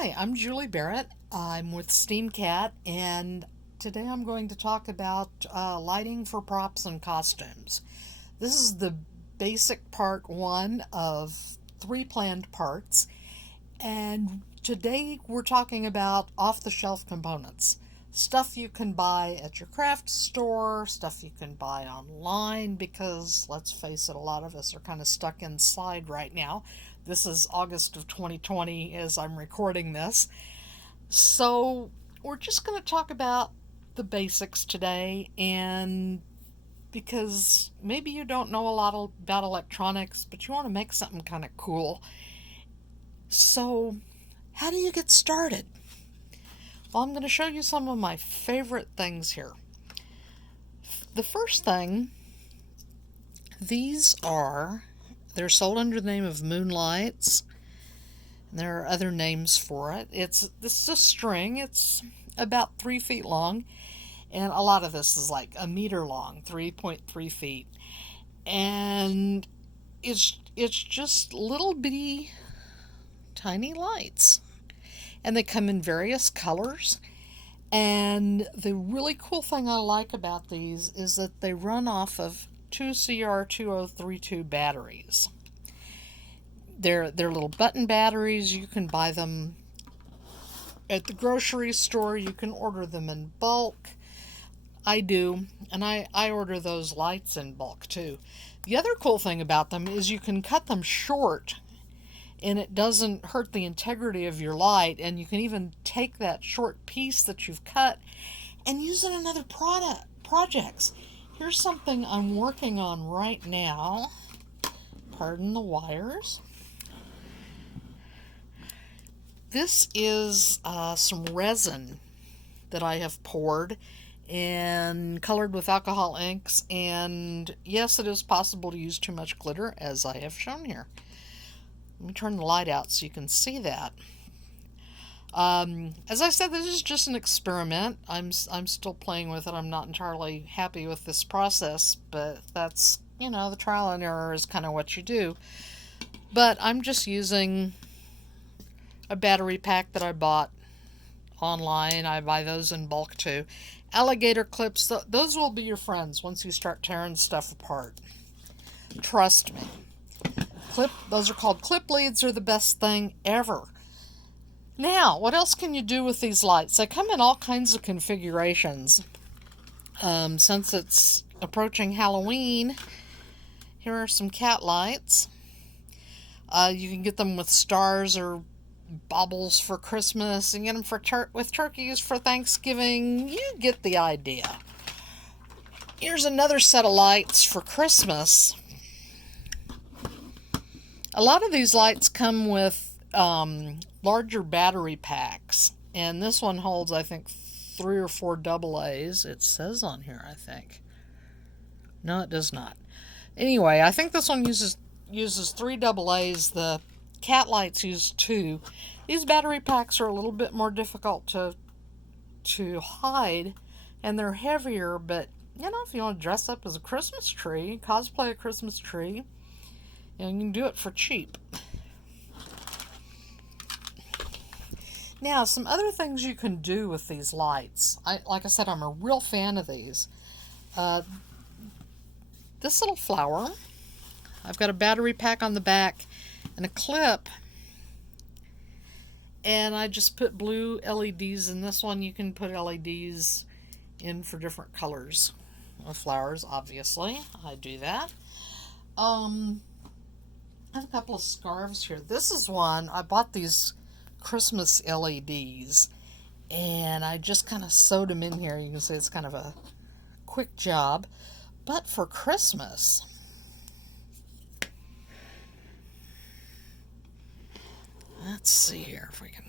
Hi, I'm Julie Barrett. I'm with SteamCat, and today I'm going to talk about lighting for props and costumes. This is the basic part one of three planned parts, and today we're talking about off-the-shelf components. Stuff you can buy at your craft store, stuff you can buy online, because let's face it, a lot of us are kind of stuck inside right now. This is August of 2020 as I'm recording this. So we're just going to talk about the basics today, and because maybe you don't know a lot about electronics, but you want to make something kind of cool. So how do you get started? Well, I'm going to show you some of my favorite things here. The first thing, they're sold under the name of Moonlights. There are other names for it. This is a string. It's about 3 feet long, and a lot of this is like a meter long, 3.3 feet. And it's just little bitty tiny lights. And they come in various colors. And the really cool thing I like about these is that they run off of 2CR2032 batteries. They're little button batteries. You can buy them at the grocery store. You can order them in bulk. I do, and I order those lights in bulk too. The other cool thing about them is you can cut them short, and it doesn't hurt the integrity of your light, and you can even take that short piece that you've cut and use it in other projects. Here's something I'm working on right now. Pardon the wires. This is some resin that I have poured and colored with alcohol inks, and yes, it is possible to use too much glitter, as I have shown here. Let me turn the light out so you can see that. As I said, this is just an experiment. I'm still playing with it. I'm not entirely happy with this process, but that's, the trial and error is kind of what you do. But I'm just using a battery pack that I bought online. I buy those in bulk too. Alligator clips, those will be your friends once you start tearing stuff apart. Trust me. Those are called clip leads. Are the best thing ever. Now, what else can you do with these lights? They come in all kinds of configurations. Since it's approaching Halloween, here are some cat lights. You can get them with stars or baubles for Christmas, and get them with turkeys for Thanksgiving. You get the idea. Here's another set of lights for Christmas. A lot of these lights come with larger battery packs, and this one holds, I think, 3 or 4 AA's. It says on here, I think. No, it does not. Anyway, I think this one uses 3 AA's. The cat lights use 2. These battery packs are a little bit more difficult to hide, and they're heavier, but if you want to dress up as a Christmas tree, cosplay a Christmas tree, you can do it for cheap. Now, some other things you can do with these lights. Like I said, I'm a real fan of these. This little flower, I've got a battery pack on the back and a clip, and I just put blue LEDs in this one. You can put LEDs in for different colors of flowers, obviously. I do that. I have a couple of scarves here. This is one, I bought these Christmas LEDs, and I just kind of sewed them in here. You can see it's kind of a quick job, but for Christmas, let's see here if we can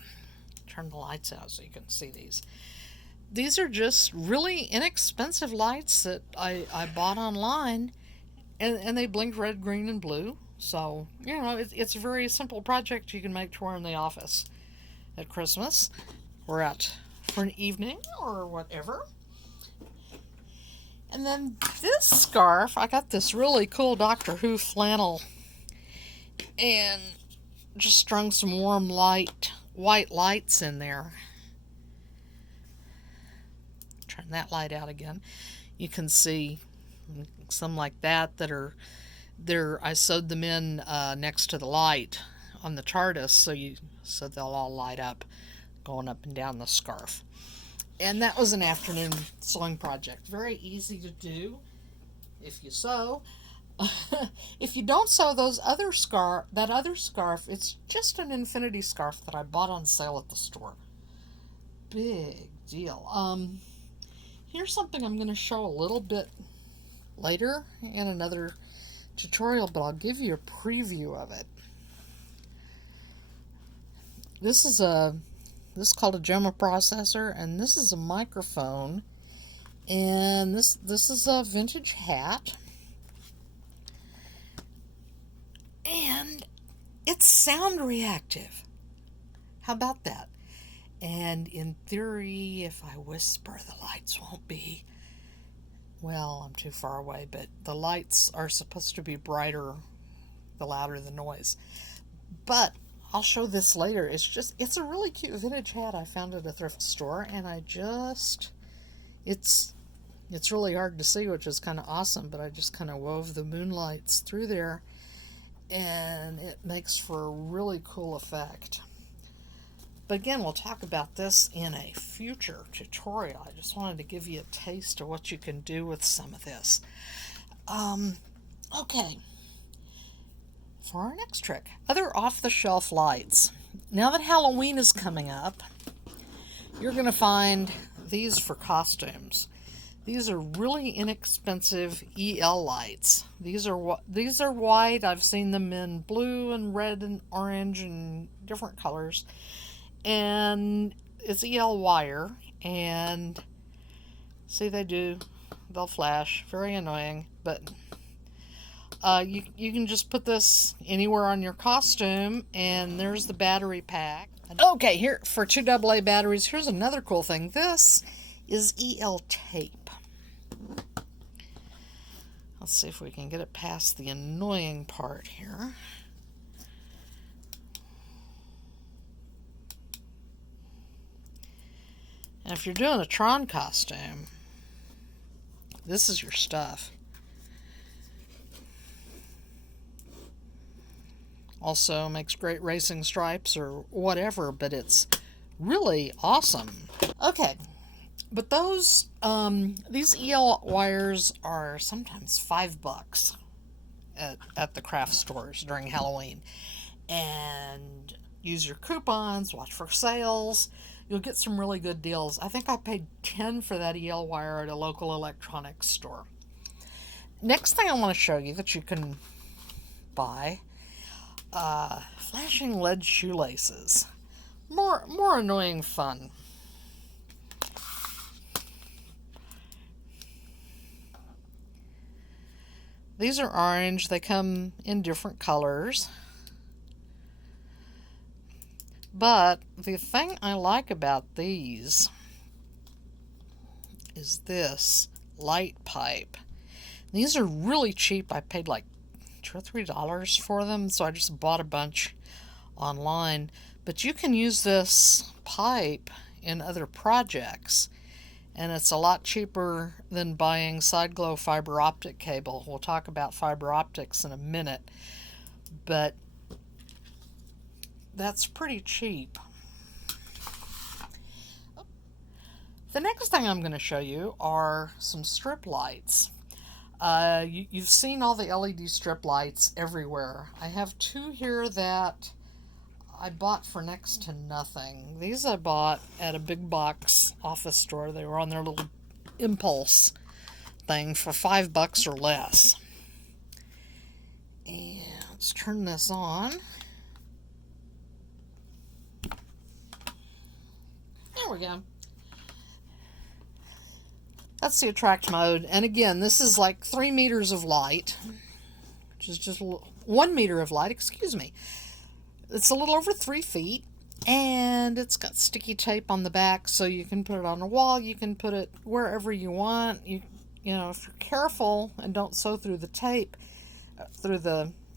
turn the lights out so you can see these. These are just really inexpensive lights that I bought online, and they blink red, green, and blue. So, it's a very simple project you can make to wear in the office at Christmas or out for an evening or whatever. And then this scarf, I got this really cool Doctor Who flannel and just strung some warm light white lights in there. Turn that light out again. You can see some like that are there. I sewed them in next to the light on the TARDIS, so they'll all light up going up and down the scarf. And that was an afternoon sewing project. Very easy to do if you sew. If you don't sew that other scarf, it's just an infinity scarf that I bought on sale at the store. Big deal. Here's something I'm going to show a little bit later in another tutorial, but I'll give you a preview of it. This is called a Gemma processor, and this is a microphone, and this is a vintage hat, and it's sound reactive. How about that? And in theory, if I whisper, the lights won't be, well, I'm too far away, but the lights are supposed to be brighter the louder the noise. But I'll show this later. It's a really cute vintage hat I found at a thrift store, and it's really hard to see, which is kind of awesome, but I just kind of wove the moonlights through there, and it makes for a really cool effect. But again, we'll talk about this in a future tutorial. I just wanted to give you a taste of what you can do with some of this. Okay. For our next trick, other off-the-shelf lights. Now that Halloween is coming up, you're going to find these for costumes. These are really inexpensive EL lights. These are white. I've seen them in blue and red and orange and different colors. And it's EL wire, and see, they'll flash. Very annoying, but you can just put this anywhere on your costume, and there's the battery pack. Okay, here for 2 AA batteries, here's another cool thing. This is EL tape. Let's see if we can get it past the annoying part here. And if you're doing a Tron costume, this is your stuff. Also makes great racing stripes or whatever, but it's really awesome. Okay, but these EL wires are sometimes $5 at the craft stores during Halloween. And use your coupons, watch for sales. You'll get some really good deals. I think I paid $10 for that EL wire at a local electronics store. Next thing I want to show you that you can buy, flashing lead shoelaces. More annoying fun. These are orange. They come in different colors. But the thing I like about these is this light pipe. These are really cheap. I paid like $2 or $3 for them, so I just bought a bunch online. But you can use this pipe in other projects, and it's a lot cheaper than buying side glow fiber optic cable. We'll talk about fiber optics in a minute, but that's pretty cheap. The next thing I'm going to show you are some strip lights. You've seen all the LED strip lights everywhere. I have 2 here that I bought for next to nothing. These I bought at a big box office store. They were on their little impulse thing for $5 or less. And let's turn this on. There we go. That's the attract mode. And again, this is like 3 meters of light, which is just 1 meter of light, excuse me. It's a little over 3 feet, and it's got sticky tape on the back, so you can put it on a wall, you can put it wherever you want. You know, if you're careful and don't sew through the tape,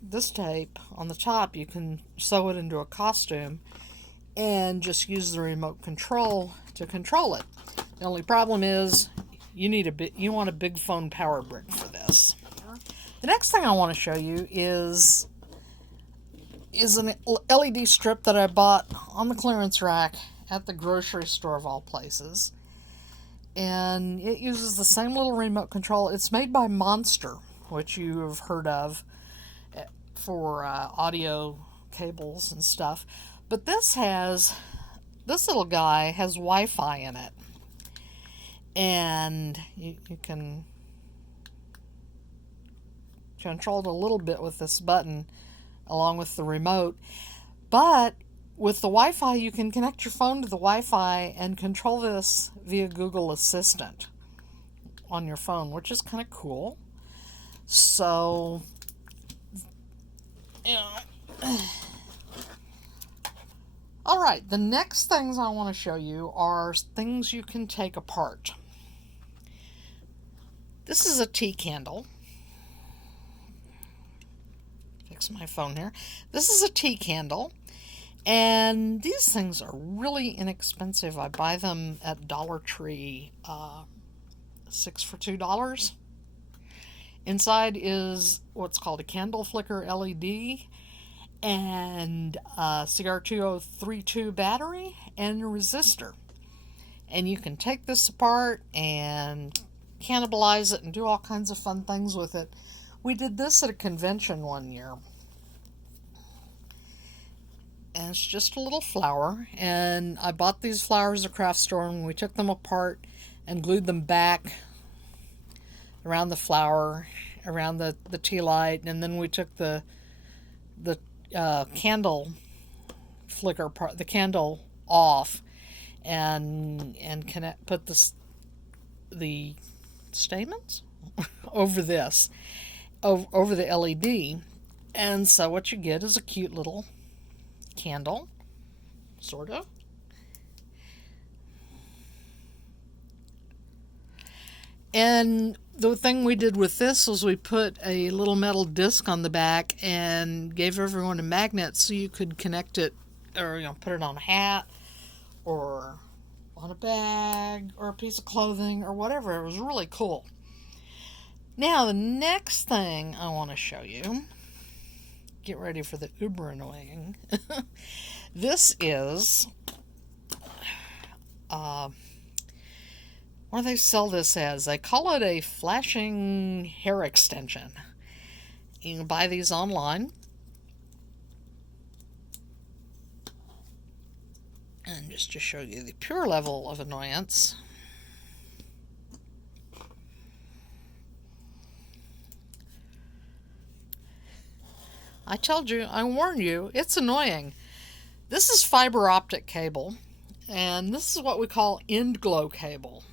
this tape on the top, you can sew it into a costume. and just use the remote control to control it. The only problem is you want a big phone power brick for this. The next thing I want to show you is an LED strip that I bought on the clearance rack at the grocery store of all places. And it uses the same little remote control. It's made by Monster, which you have heard of for audio cables and stuff. But this little guy has Wi-Fi in it. And you can control it a little bit with this button along with the remote. But with the Wi-Fi, you can connect your phone to the Wi-Fi and control this via Google Assistant on your phone, which is kind of cool. So, all right, the next things I want to show you are things you can take apart. This is a tea candle. Fix my phone here. This is a tea candle, and these things are really inexpensive. I buy them at Dollar Tree, 6 for $2. Inside is what's called a candle flicker LED, and a CR2032 battery, and a resistor. And you can take this apart and cannibalize it and do all kinds of fun things with it. We did this at a convention one year. And it's just a little flower. And I bought these flowers at a craft store, and we took them apart and glued them back around the flower, around the tea light. And then we took the candle flicker part, the candle off, and put the stamens over this, over the LED. And so what you get is a cute little candle, sort of. And the thing we did with this was we put a little metal disc on the back and gave everyone a magnet so you could connect it, or put it on a hat or on a bag or a piece of clothing or whatever. It was really cool. Now the next thing I want to show you, get ready for the uber annoying. This is what do they sell this as? They call it a flashing hair extension. You can buy these online. And just to show you the pure level of annoyance, I told you, I warned you, it's annoying. This is fiber optic cable, and this is what we call end glow cable.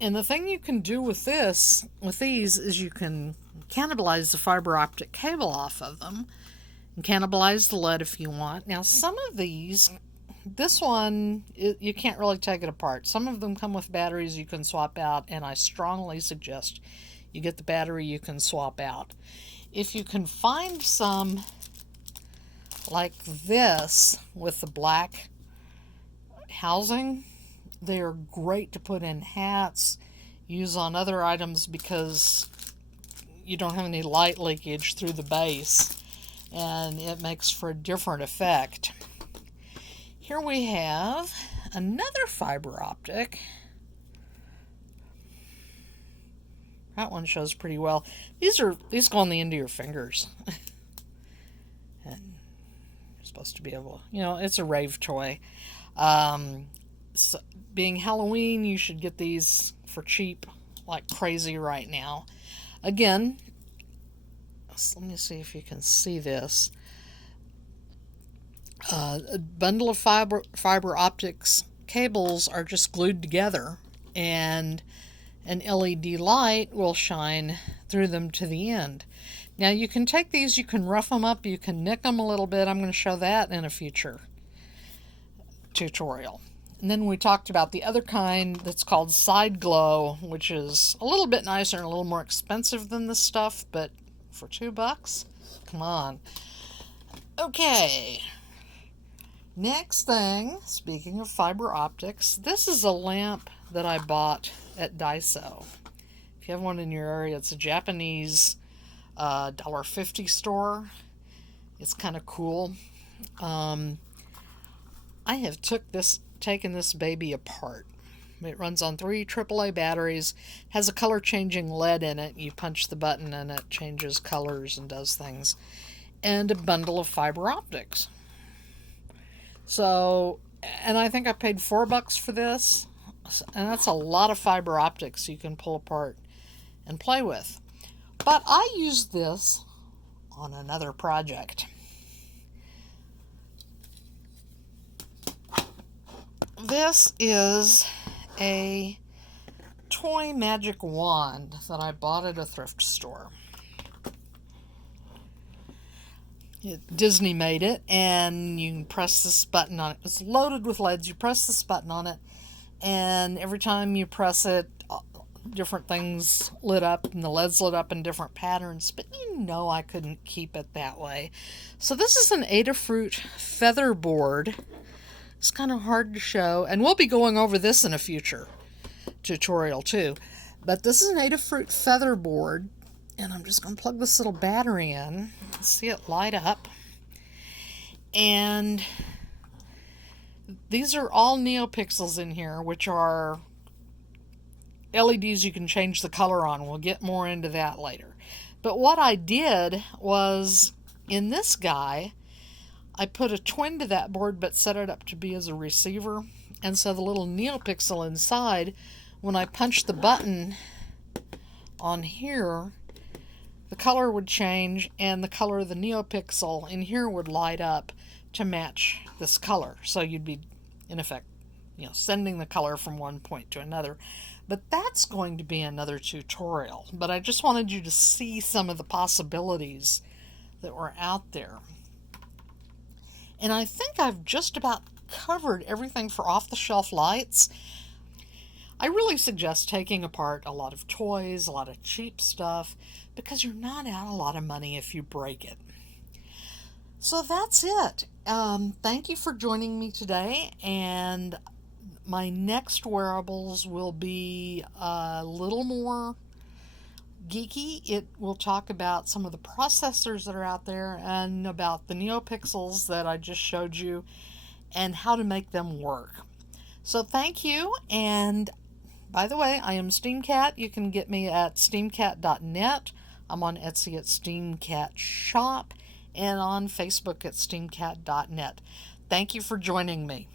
And the thing you can do with these, is you can cannibalize the fiber optic cable off of them and cannibalize the lead if you want. Now, some of these, this one, you can't really take it apart. Some of them come with batteries you can swap out, and I strongly suggest you get the battery you can swap out. If you can find some like this with the black housing, they are great to put in hats, use on other items, because you don't have any light leakage through the base, and it makes for a different effect. Here we have another fiber optic. That one shows pretty well. These go on the end of your fingers. And you're supposed to be able, it's a rave toy. So being Halloween, you should get these for cheap like crazy right now. Again, let me see if you can see this. A bundle of fiber optics cables are just glued together, and an LED light will shine through them to the end. Now you can take these, you can rough them up, you can nick them a little bit. I'm going to show that in a future tutorial. And then we talked about the other kind that's called side glow, which is a little bit nicer and a little more expensive than this stuff, but for $2, come on. Okay. Next thing, speaking of fiber optics, this is a lamp that I bought at Daiso. If you have one in your area, it's a Japanese $1.50 store. It's kind of cool. I have taken this baby apart. It runs on 3 AAA batteries, has a color changing LED in it. You punch the button and it changes colors and does things. And a bundle of fiber optics. So, and I think I paid $4 for this. And that's a lot of fiber optics you can pull apart and play with. But I used this on another project. This is a toy magic wand that I bought at a thrift store. Disney made it, and you can press this button on it. It's loaded with LEDs. You press this button on it, and every time you press it, different things lit up, and the LEDs lit up in different patterns. But I couldn't keep it that way. So this is an Adafruit feather board. It's kind of hard to show, and we'll be going over this in a future tutorial too. But this is an Adafruit feather board, and I'm just going to plug this little battery in. See it light up. And these are all neopixels in here, which are LEDs you can change the color on. We'll get more into that later. But what I did was, in this guy, I put a twin to that board but set it up to be as a receiver. And so the little neopixel inside, when I punched the button on here, the color would change and the color of the neopixel in here would light up to match this color. So you'd be, in effect, sending the color from one point to another. But that's going to be another tutorial. But I just wanted you to see some of the possibilities that were out there. And I think I've just about covered everything for off-the-shelf lights. I really suggest taking apart a lot of toys, a lot of cheap stuff, because you're not out a lot of money if you break it. So that's it. Thank you for joining me today, and my next wearables will be a little more geeky. It will talk about some of the processors that are out there and about the neopixels that I just showed you and how to make them work. So thank you, and by the way, I am SteamCat. You can get me at steamcat.net. I'm on Etsy at SteamCat Shop and on Facebook at steamcat.net. Thank you for joining me.